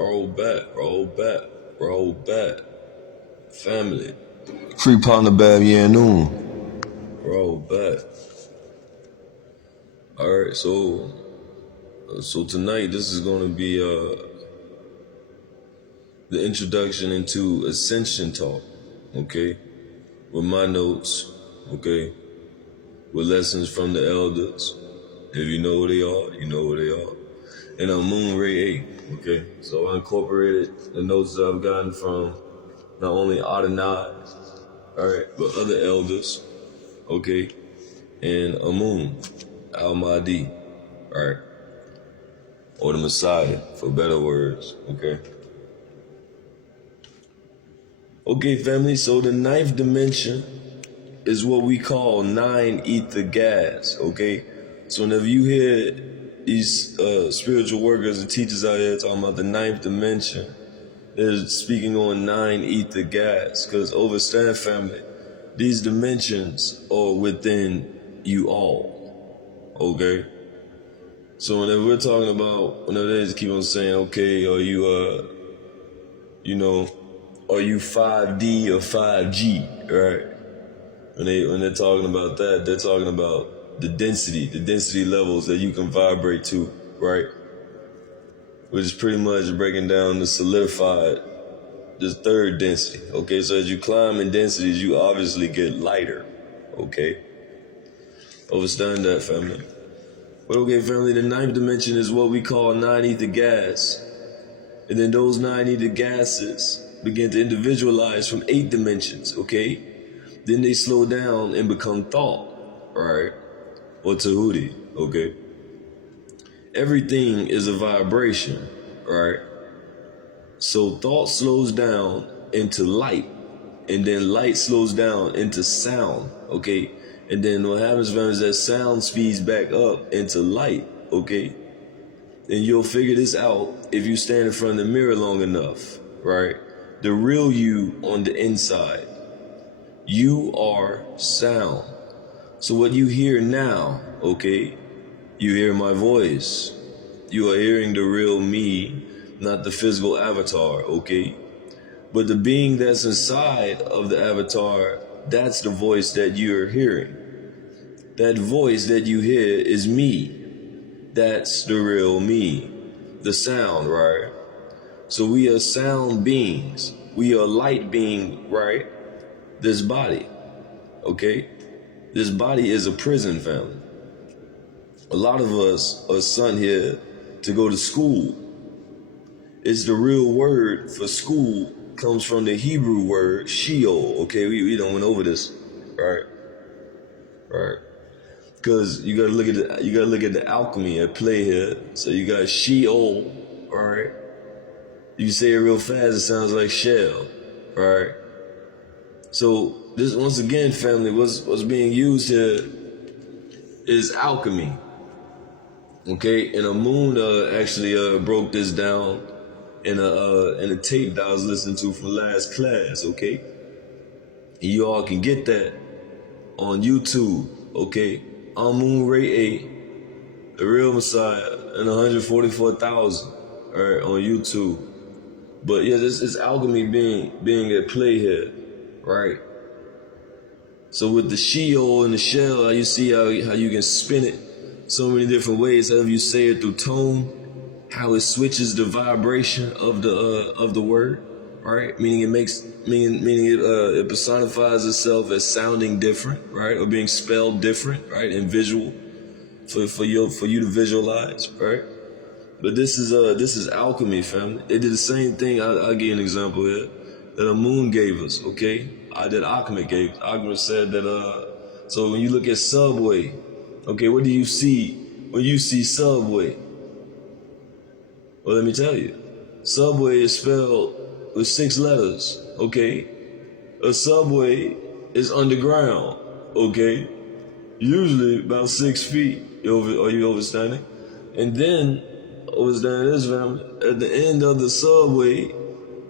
Raahubat Family. Free partner Bab Yanoon. Raahubat. Alright, so tonight this is gonna be the introduction into Ascension Talk, okay? With my notes, okay? With lessons from the elders. If you know who they are, you know who they are. And AMUN RAYAY, okay? So I incorporated the notes that I've gotten from not only OUR, alright, but other elders, okay? And AMUN, Al-Mahdi, alright? Or the Messiah, for better words, okay? Okay, family, so the ninth dimension is what we call 9 ether gas, okay? So whenever you hear these spiritual workers and teachers out here talking about the ninth dimension, they're speaking on 9 ether gas, because Overstand family, these dimensions are within you all, okay? So whenever we're talking about, whenever they just keep on saying, okay, are you, are you 5D or 5G, right? When they're talking about that, they're talking about the density levels that you can vibrate to, right? Which is pretty much breaking down the solidified, this third density, okay? So as you climb in densities, you obviously get lighter, okay? Overstand that, family. But okay, family, the ninth dimension is what we call 9 ether gas. And then those 9 ether gases begin to individualize from 8 dimensions, okay? Then they slow down and become thought, right? Or Tahuti, okay? Everything is a vibration, right? So thought slows down into light, and then light slows down into sound, okay? And then what happens, fam, is that sound speeds back up into light, okay? And you'll figure this out if you stand in front of the mirror long enough, right? The real you on the inside. You are sound. So what you hear now, okay, you hear my voice. You are hearing the real me, not the physical avatar, okay? But the being that's inside of the avatar, that's the voice that you're hearing. That voice that you hear is me. That's the real me, the sound, right? So we are sound beings. We are light being, right? This body, okay? This body is a prison, family. A lot of us are sent here to go to school. It's the real word for school comes from the Hebrew word Sheol, okay? We don't went over this, right? Right. Because you gotta look at the alchemy at play here. So you got Sheol, right? You say it real fast, it sounds like shell, right? So this, once again, family, what's being used here is alchemy. Okay, and AMUN actually broke this down in a tape that I was listening to from last class. Okay, and you all can get that on YouTube. Okay, AMUN RAYAY, the real Messiah, and 144,000, all right, on YouTube. But yeah, this is alchemy being at play here, right? So with the Sheol and the shell, you see how you can spin it so many different ways. However you say it through tone, how it switches the vibration of the word, right? Meaning it personifies itself as sounding different, right, or being spelled different, right, and visual for you to visualize, right? But this is alchemy, family. They did the same thing. I'll give you an example here that AMUN gave us, okay? That Ahmed gave. Ahmed said that so when you look at Subway, okay, what do you see when you see Subway? Well, let me tell you. Subway is spelled with 6 letters, okay? A subway is underground, okay? Usually about 6 feet. Are you overstanding? And then, overstanding this, family, at the end of the subway,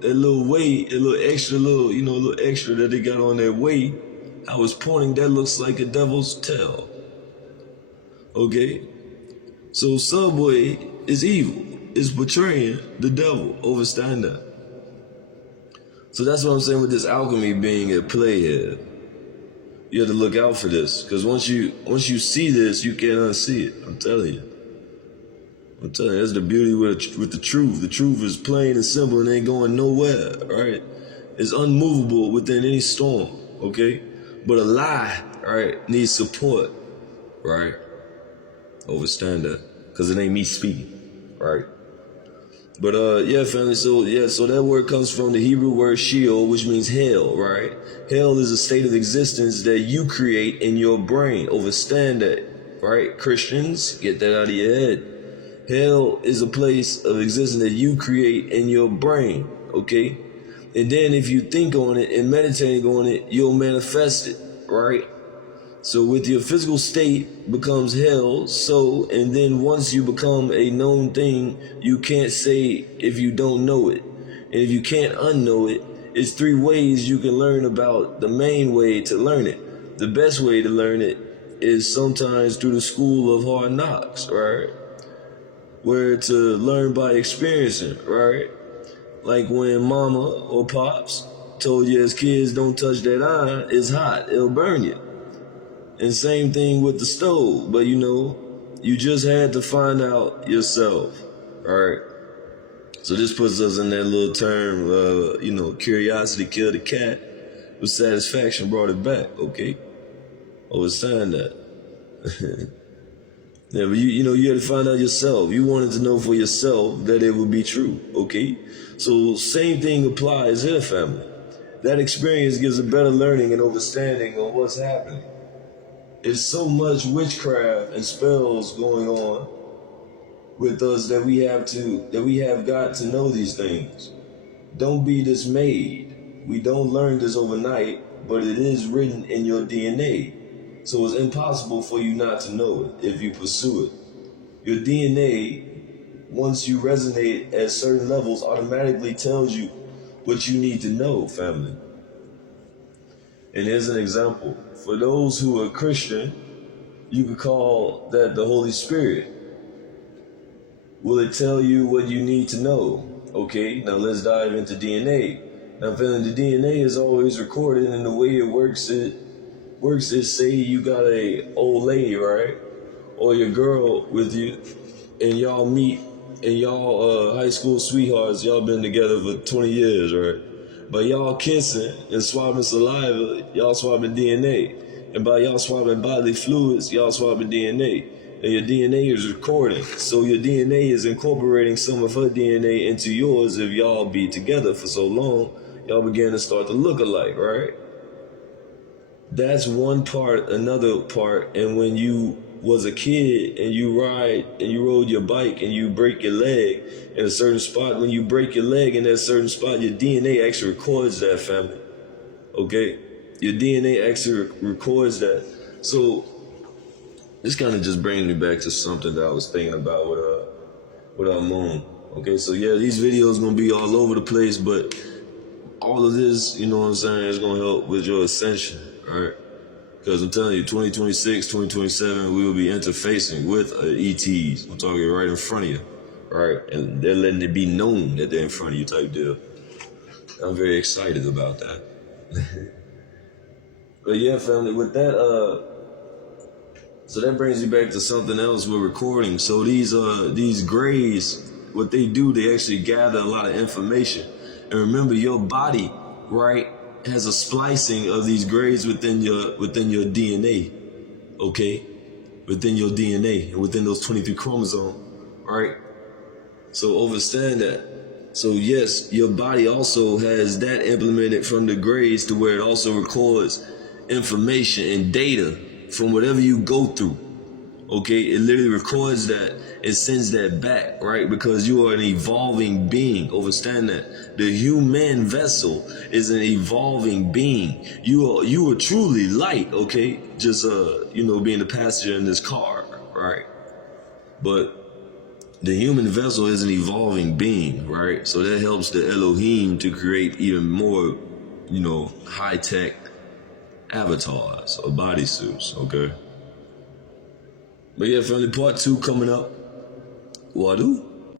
that little weight, a little extra that they got on their weight, I was pointing, that looks like a devil's tail. Okay? So Subway is evil. is portraying the devil. Overstand that. So that's what I'm saying with this alchemy being at play here. You have to look out for this, because once you see this, you can't unsee it. I'm telling you. That's the beauty with the truth. The truth is plain and simple and ain't going nowhere, right? It's unmovable within any storm, okay? But a lie, right, needs support, right? Overstand that, because it ain't me speaking, right? But yeah, family, so that word comes from the Hebrew word Sheol, which means hell, right? Hell is a state of existence that you create in your brain. Overstand that, right? Christians, get that out of your head. Hell is a place of existence that you create in your brain, okay? And then if you think on it and meditate on it, you'll manifest it, right? So with your physical state becomes hell, and then once you become a known thing, you can't say if you don't know it. And if you can't unknow it, it's 3 ways you can learn about the main way to learn it. The best way to learn it is sometimes through the school of hard knocks, right? Where to learn by experiencing, right? Like when mama or pops told you as kids, don't touch that iron, it's hot, it'll burn you. And same thing with the stove, but you just had to find out yourself, alright? So this puts us in that little term, curiosity killed the cat, but satisfaction brought it back, okay? Overstand that. Yeah, but you had to find out yourself. You wanted to know for yourself that it would be true, okay? So same thing applies here, family. That experience gives a better learning and understanding on what's happening. There's so much witchcraft and spells going on with us that we have got to know these things. Don't be dismayed. We don't learn this overnight, but it is written in your DNA. So it's impossible for you not to know it if you pursue it. Your DNA, once you resonate at certain levels, automatically tells you what you need to know, family. And here's an example. For those who are Christian, you could call that the Holy Spirit. Will it tell you what you need to know? Okay, now let's dive into DNA. Now, family, the DNA is always recorded, and the way it works is, say you got a old lady, right? Or your girl with you, and y'all meet, and y'all high school sweethearts, y'all been together for 20 years, right? But y'all kissing and swapping saliva, y'all swapping DNA. And by y'all swapping bodily fluids, y'all swapping DNA. And your DNA is recording. So your DNA is incorporating some of her DNA into yours. If y'all be together for so long, y'all begin to start to look alike, right? That's one part. Another part, and when you was a kid and you rode your bike and you break your leg in a certain spot, when you break your leg in that certain spot, your DNA actually records that, family. Okay? Your DNA actually records that. So this kind of just brings me back to something that I was thinking about with AMUN. Okay, so yeah, these videos gonna be all over the place, but all of this, you know what I'm saying, is gonna help with your ascension, alright? Because I'm telling you, 2026, 2027, we will be interfacing with ETs. I'm talking right in front of you, right? And they're letting it be known that they're in front of you type deal. I'm very excited about that. But yeah, family, with that, so that brings me back to something else we're recording. So these grays, what they do, they actually gather a lot of information. And remember, your body, right, has a splicing of these grays within your DNA, okay? Within your DNA and within those 23 chromosomes, right? So understand that. So yes, your body also has that implemented from the grays to where it also records information and data from whatever you go through. Okay, it literally records that and sends that back, right? Because you are an evolving being. Understand that. The human vessel is an evolving being. You are truly light, okay? Just being the passenger in this car, right? But the human vessel is an evolving being, right? So that helps the Elohim to create even more, high-tech avatars or bodysuits, okay? But yeah, family, part 2 coming up. Wadu.